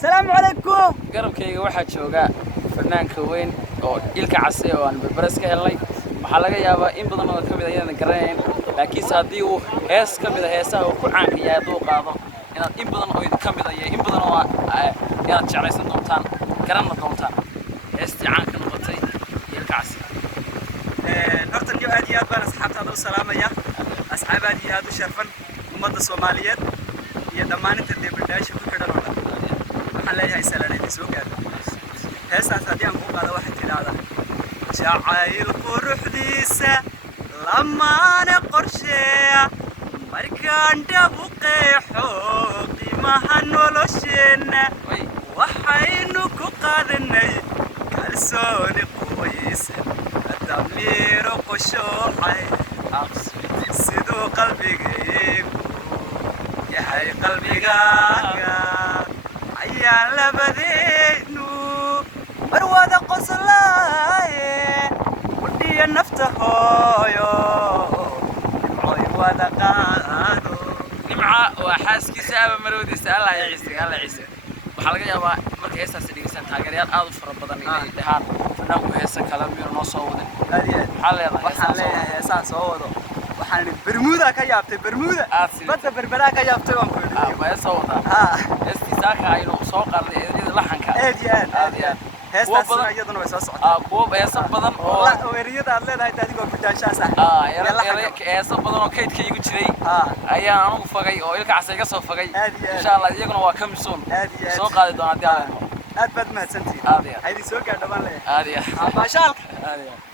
السلام عليكم. garabkayga waxaa jooga fanaanka weyn oo ilka casay oo aan barbaras ka helay waxa laga yaabaa in badan oo kamid ah ayaan garanayn laakiin haddii uu hees kamid ah heesaha uu ku caan yahay duu qaado inaad in badan oo kamid ah in badan oo aad jeclaysan doontaan garanna doontaan heestii caan ka noqotay ilka casay horta niyo aad iyo aad baan asxaabtaada u salaamaya asxaab aad iyo aad u sharfan ummadda Soomaaliyeed iyo dhammaan inta deebidaasha ku xidhan oo dhan waxaan leeyahay salaanadii soo gaadhay heestaas haddii aan ku qaado waxay tidhaahdaa jacayl quruxdiisa lamaane qorsheeya markaan dhabu qeexo qiimaha nolosheenna waxaynu ku qaadanay kalsooni qoysan damiiro qoshoocay siduu qalbigaygu yahay qalbigaaga ayaan labadeenu mar wada qoslaaye ودي نفته هويو نمعوي ولا قادو نمعة وحاسكي سابا مرودي الله يعيسك الله يعيسك waxaa laga yaabaa marka heestaas dhigaysan taageerayaal aad u fara badan inay dhahaan fanaanku heesa kala miir noo soo waday waxaan leeyahay heesaan soo wado waxaan Bermuda ka yaabtay Bermuda badda berbera ka yaabtay waan ku yidhi ma soo wadaa heestiisa ka aynu soo qaaday eedada laxanka aad iyo aad heestaas iyaduna way soo socotaa kuwa heesa badan oo weeriyada aad leedahay adigoo ku daashaa sax heesa badan oo kaydka igu jiray ayaan anigu fagay oo ilka casay ka soo fagay insha Allah iyaguna waa ka misoon soo qaadi doona hadii aad baad mahadsantihiin aad iyo haydi soo gaadho baan leeyahay aad iyo maashaalka aad iyo